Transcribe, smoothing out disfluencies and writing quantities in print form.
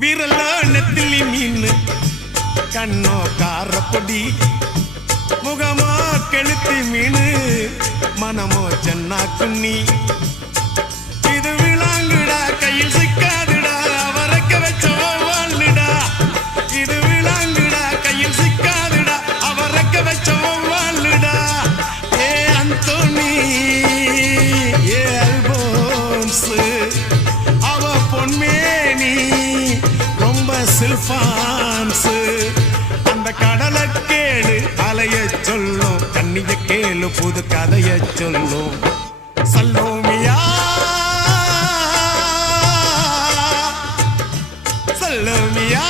விரலோ நெத்திலி மீன் கண்ணோ காரப்பொடி முகமோ கெளுத்தி மீன் மனமோ சென்னா குன்னி இது விளாங்குடா கையில் சிக்காதுடா அவரக்க வச்ச வாழ்டா இது விளாங்குடா கையில் சிக்காதுடா அவரக்க வச்ச வாழ்டா ஏ அந்தோனி ஏ அல்போன்ஸ் அவ பொன்மேனி ரொம்ப சில்பான்ஸ் அந்த கடலை கேளு அலைய சொல்லும் கண்ணிய கேளு புது கதைய சொல்லும் சல்லோமியா சல்லோமியா